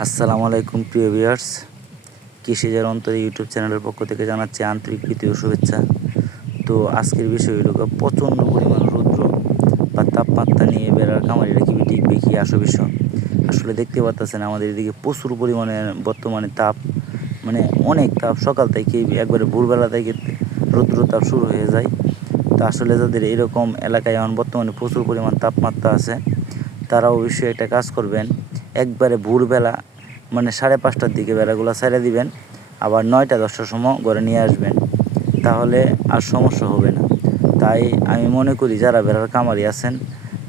আসসালামু আলাইকুম, প্রিয় ভিউয়ার্স। কৃষিজার অন্তরে ইউটিউব চ্যানেলের পক্ষ থেকে জানাচ্ছি আন্তরিক প্রীতি ও শুভেচ্ছা। তো আজকের বিষয় হলো প্রচণ্ড পরিমাণ রৌদ্র বা তাপমাত্রা নিয়ে বেড়ার খামারিরা কি টিকবে কি আসো বিষয়? আসলে দেখতে পাচ্ছেন আমাদের এদিকে প্রচুর পরিমাণে বর্তমানে তাপ মানে অনেক তাপ। সকাল থেকে একবারে ভোরবেলা থেকে রৌদ্র তাপ শুরু হয়ে যায়। তো আসলে যাদের এরকম এলাকায় এখন বর্তমানে প্রচুর পরিমাণ তাপমাত্রা আছে তারা অবশ্যই একটা কাজ করবেন, একবারে ভোরবেলা মানে সাড়ে পাঁচটার দিকে বেড়াগুলো ছেড়ে দিবেন, আবার নয়টা, দশটার সময় ঘরে নিয়ে আসবেন। তাহলে আর সমস্যা হবে না। তাই আমি মনে করি যারা বেড়ার কামারি আছেন,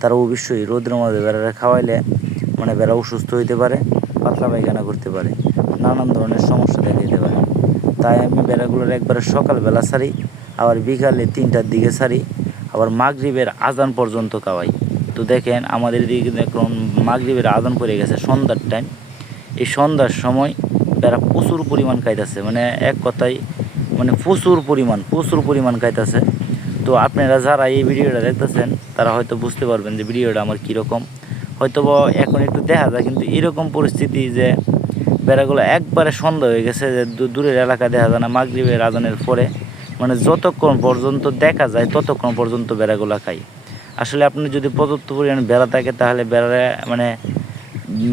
তারা অবশ্যই রৌদ্রের মধ্যে বেড়ারা খাওয়াইলে মানে বেড়া অসুস্থ হইতে পারে, পাতলা পায়খানা করতে পারে, নানান ধরনের সমস্যা দেখা দিতে পারে। তাই আমি বেড়াগুলোর একবারে সকালবেলা সারি আবার বিকালে তিনটার দিকে সারি আবার মাগরিবের আজান পর্যন্ত খাওয়াই। তো দেখেন আমাদের দিকে এখন মাগরিবের আদান পড়ে গেছে, সন্ধ্যার টাইম এই সন্ধ্যার সময় বেড়া প্রচুর পরিমাণ খাইতেছে মানে এক কথায় মানে প্রচুর পরিমাণ প্রচুর পরিমাণ খাইতেছে। তো আপনারা যারা এই ভিডিওটা দেখতেছেন, তারা হয়তো বুঝতে পারবেন যে ভিডিওটা আমার কীরকম হয়তো এখন একটু দেখা যায়, কিন্তু এরকম পরিস্থিতি যে বেড়াগুলো একবারে সন্ধ্যা হয়ে গেছে, যে দূরের এলাকা দেখা যায় না, মাগরিবের আজানের পরে। মানে যতক্ষণ পর্যন্ত দেখা যায়, ততক্ষণ পর্যন্ত বেড়াগুলো খাই। আসলে আপনি যদি পর্যাপ্ত পরিমাণে বেড়া থাকে, তাহলে বেড়ারে মানে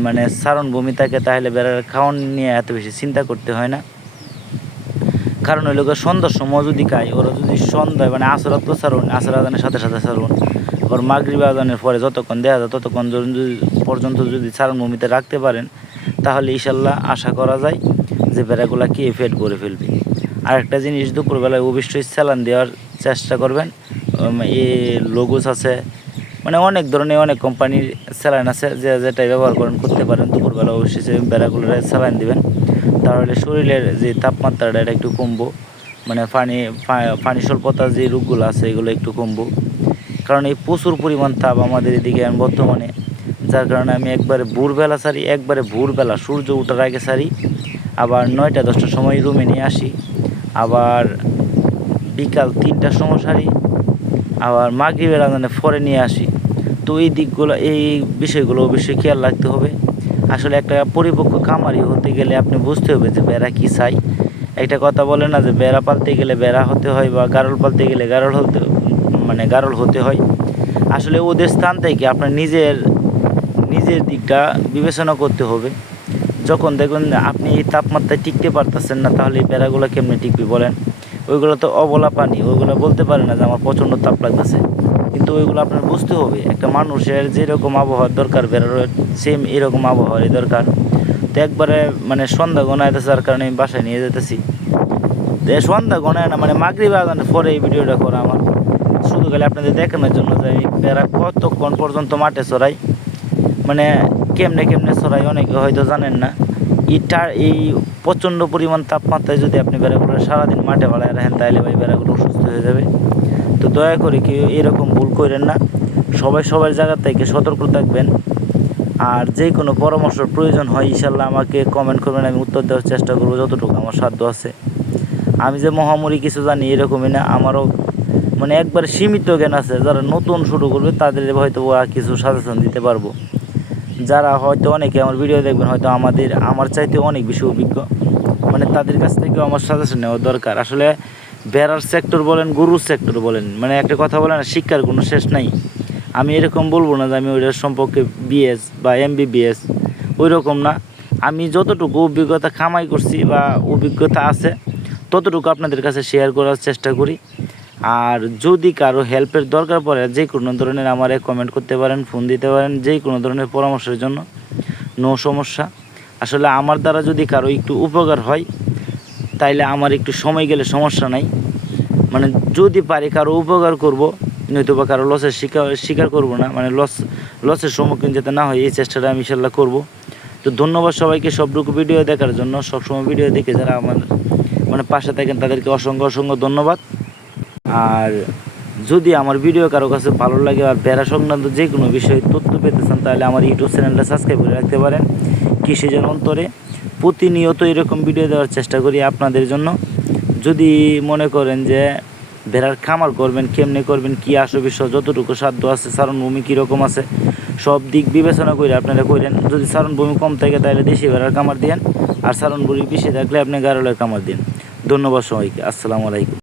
মানে সারণ ভূমি থাকে, তাহলে বেড়ার খাওয়ান নিয়ে এত বেশি চিন্তা করতে হয় না। কারণ ওই লোকের সন্ধ্যার সময় যদি খায়, ওরা যদি সন্ধ্যায় মানে আসরাত তো সারুন আসর আদানের সাথে সাথে সারুন ওর মাগরিব আদানের পরে যতক্ষণ দেওয়া যায়, ততক্ষণ পর্যন্ত যদি সারণ ভূমিতে রাখতে পারেন, তাহলে ইশাল্লাহ আশা করা যায় যে বেড়াগুলা কি ফেট করে ফেলবে। আর একটা জিনিস, দুপুরবেলায় অবশ্যই স্যালান দেওয়ার চেষ্টা করবেন। এ লোগোস আছে। মানে অনেক ধরনের অনেক কোম্পানির স্যালাইন আছে, যে যেটাই ব্যবহার করেন করতে পারেন। দুপুরবেলা অবশ্যই সেই বেড়াগুলোর স্যালাইন দিবেন। তাহলে শরীরের যে তাপমাত্রাটা, এটা একটু কমবো। মানে পানি পানি স্বল্পতা যে রোগগুলো আছে, এগুলো একটু কমবো। কারণ এই প্রচুর পরিমাণ তাপ আমাদের এদিকে বর্তমানে। যার কারণে আমি একবারে ভোরবেলা সারি, একবারে ভোরবেলা সূর্য ওঠার আগে সারি। আবার নয়টা, দশটার সময় রুমে নিয়ে আসি। আবার বিকাল তিনটার সময় সারি। আবার মাগরিবের আজানে পরে নিয়ে আসি। তো এই দিকগুলো, এই বিষয়গুলো অবশ্যই খেয়াল রাখতে হবে। আসলে একটা পরিপক্ক খামারি হতে গেলে আপনি বুঝতে হবে যে বেড়া কী চাই। একটা কথা বলে না যে বেড়া পালতে গেলে বেড়া হতে হয় বা গারল পালতে গেলে গারল হতে মানে গারল হতে হয়। আসলে ওদের স্থান থেকে আপনার নিজের নিজের দিকটা বিবেচনা করতে হবে। যখন দেখবেন আপনি এই তাপমাত্রায় টিকতে পারতেছেন না, তাহলে এই বেড়াগুলো কেমনে টিকবে বলেন? ওইগুলো তো অবলা পানি, ওইগুলো বলতে পারে না যে আমার প্রচণ্ড তাপ লাগতেছে। কিন্তু ওইগুলো আপনার বুঝতে হবে, একটা মানুষের যেরকম আবহাওয়ার দরকার বেরোর সেম এরকম আবহাওয়ারই দরকার। তো একবারে মানে সন্ধ্যা গণাইতেছে যার কারণে আমি বাসায় নিয়ে যেতেছি যে সন্ধ্যা গণায় না মানে মাগরি আজানের পরে এই ভিডিওটা করা আমার। শুধু গেলে আপনাদের দেখানোর জন্য যে আমি বেড়া কতক্ষণ পর্যন্ত মাঠে চড়াই। মানে কেমনে কেমনে চড়াই, অনেকে হয়তো জানেন না। ইটার এই প্রচণ্ড পরিমাণ তাপমাত্রায় যদি আপনি বেড়াগুলো সারাদিন মাঠে বাড়ায় রাখেন, তাহলে ভাই বেড়াগুলো অসুস্থ হয়ে যাবে। তো দয়া করে কেউ এরকম ভুল করেন না। সবাই সবার জায়গা থেকে সতর্ক থাকবেন। আর যে কোনো পরামর্শের প্রয়োজন হয় ইনশাল্লাহ আমাকে কমেন্ট করবেন, আমি উত্তর দেওয়ার চেষ্টা করব, যতটুকু আমার সাধ্য আছে। আমি যে মহামরি কিছু জানি, এরকমই না, আমারও মানে একবার সীমিত জ্ঞান আছে, যারা নতুন শুরু করবে, তাদের হয়তো কিছু সাজেশন দিতে পারব। যারা হয়তো অনেকে আমার ভিডিও দেখবেন, হয়তো আমাদের, আমার চাইতে অনেক বেশি অভিজ্ঞ। মানে তাদের কাছ থেকেও আমার সাজেশন নেওয়া দরকার। আসলে বেড়ার সেক্টর বলেন, গরুর সেক্টর বলেন মানে একটা কথা বলেন না, শিক্ষার কোনো শেষ নাই। আমি এরকম বলব না যে আমি ওইটার সম্পর্কে বিএস বা এমবিবিএস ওই রকম না। আমি যতটুকু অভিজ্ঞতা খামাই করছি বা অভিজ্ঞতা আছে, ততটুকু আপনাদের কাছে শেয়ার করার চেষ্টা করি। আর যদি কারও হেল্পের দরকার পড়ে, যে কোনো ধরনের আমারে কমেন্ট করতে পারেন ফোন দিতে পারেন, যে কোনো ধরনের পরামর্শের জন্য নো সমস্যা। আসলে আমার দ্বারা যদি কারও একটু উপকার হয়, তাইলে আমার একটু সময় গেলে সমস্যা নাই। মানে যদি পারি কারও উপকার করব নয়তো বা কারও লসের শিকার স্বীকার করব না মানে লস লসের সম্মুখীন যাতে না হয় এই চেষ্টাটা আমি ইনশাল্লাহ করব। তো ধন্যবাদ সবাইকে সবটুকু ভিডিও দেখার জন্য। সবসময় ভিডিও দেখে যারা আমার মানে পাশে থাকেন, তাদেরকে অসংখ্য অসংখ্য ধন্যবাদ। আর যদি আমার ভিডিও কারও কাছে ভালো লাগে আর বেড়া সংক্রান্ত যে কোনো বিষয়ে তথ্য পেতে চান, তাহলে আমার ইউটিউব চ্যানেলটা সাবস্ক্রাইব করে রাখতে পারেন। কৃষিজন অন্তরে প্রতিনিয়ত এরকম ভিডিও দেওয়ার চেষ্টা করি আপনাদের জন্য। যদি মনে করেন যে ভেড়ার খামার করবেন, কেমনে করবেন, কী আসো বিষয়, যতটুকু সাধ্য আছে, সারণ ভূমি কীরকম আছে, সব দিক বিবেচনা করে আপনারা করেন। যদি সারণ ভূমি কম থাকে, তাহলে দেশি ভেড়ার খামার দেন, আর সারণ ভূমি বেশি থাকলে আপনি গারলের খামার দিন। ধন্যবাদ সবাইকে। আসসালামু আলাইকুম।